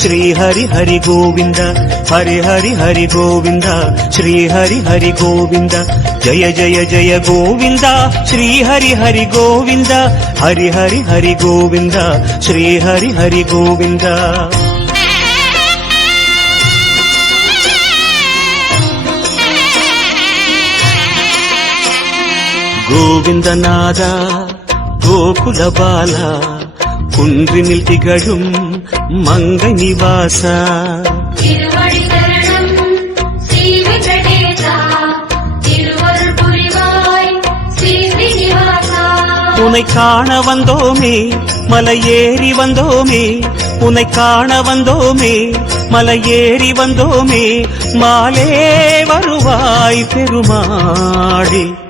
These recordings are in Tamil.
శ్రీ హరి హరి గోవింద హరి హరి హరి గోవింద శ్రీ హరి హరి గోవింద జయ జయ జయ గోవింద శ్రీ హరి హరి గోవింద హరి హరి హరి గోవింద శ్రీ హరి హరి గోవింద கோவிந்தநாதா கோகுலபாலா குன்றினில் திகழும் மங்கை நிவாசா. திருவடி சரணம் ஸ்ரீ வெங்கடேசா. திருவருள் புரிவாய் ஸ்ரீ ஸ்ரீனிவாசா உனை காண வந்தோமே மலை ஏறி வந்தோமே உனை காண வந்தோமே மலை ஏறி வந்தோமே மாலே வருவாய் பெருமாளே.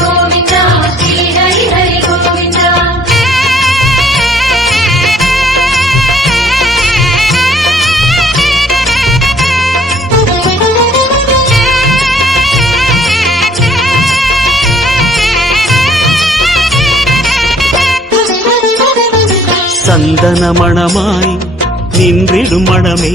கோவிந்தா ஸ்ரீ ஹரி ஹரி கோவிந்தா சந்தன மணமாய் நின்றிடும் மணமே